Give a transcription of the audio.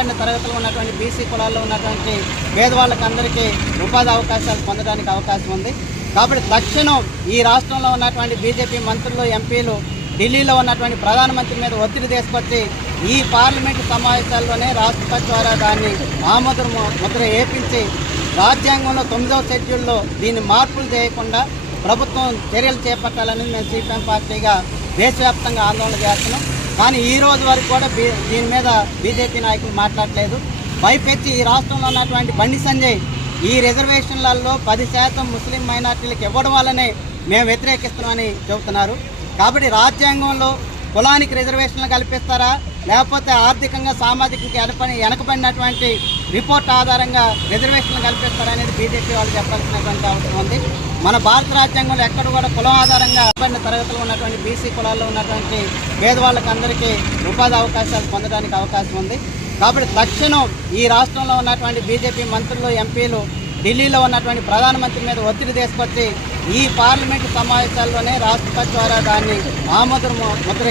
వెనుకబడిన తరగతులు ఉన్నటువంటి బీసీ కులాల్లో ఉన్నటువంటి పేదవాళ్ళకందరికీ ఉపాధి అవకాశాలు పొందడానికి అవకాశం ఉంది. కాబట్టి తక్షణం ఈ రాష్ట్రంలో ఉన్నటువంటి బీజేపీ మంత్రులు, ఎంపీలు ఢిల్లీలో ఉన్నటువంటి ప్రధానమంత్రి మీద ఒత్తిడి తీసుకొచ్చి ఈ పార్లమెంటు సమావేశాల్లోనే రాష్ట్రపతి ద్వారా దాన్ని ఆమోద ముద్ర వేయించి రాజ్యాంగంలో 9వ షెడ్యూల్లో దీన్ని మార్పులు చేయకుండా ప్రభుత్వం చర్యలు చేపట్టాలని మేము సిపిఎం పార్టీగా దేశవ్యాప్తంగా ఆందోళన చేస్తున్నాం. కానీ ఈ రోజు వరకు కూడా దీని మీద బీజేపీ నాయకులు మాట్లాడలేదు. పైపెచ్చి ఈ రాష్ట్రంలో ఉన్నటువంటి బండి సంజయ్ ఈ రిజర్వేషన్లలో 10% ముస్లిం మైనార్టీలకు ఇవ్వడం వల్లనే మేము వ్యతిరేకిస్తున్నామని చెబుతున్నారు. కాబట్టి రాజ్యాంగంలో కులానికి రిజర్వేషన్లు కల్పిస్తారా, లేకపోతే ఆర్థికంగా సామాజికంగా వెనకబడినటువంటి రిపోర్ట్ ఆధారంగా రిజర్వేషన్లు కల్పిస్తారా అనేది బీజేపీ వాళ్ళు చెప్పాల్సినటువంటి అవసరం ఉంది. మన భారత రాజ్యాంగంలో ఎక్కడ కూడా కులం ఆధారంగా వెనుకబడిన తరగతులు ఉన్నటువంటి బీసీ కులాల్లో ఉన్నటువంటి పేదవాళ్ళకందరికీ ఉపాధి అవకాశాలు పొందడానికి అవకాశం ఉంది. కాబట్టి తక్షణం ఈ రాష్ట్రంలో ఉన్నటువంటి బీజేపీ మంత్రులు, ఎంపీలు ఢిల్లీలో ఉన్నటువంటి ప్రధానమంత్రి మీద ఒత్తిడి తీసుకొచ్చి ఈ పార్లమెంటు సమావేశాల్లోనే రాష్ట్రపతి ద్వారా దాన్ని ఆమోద ముద్ర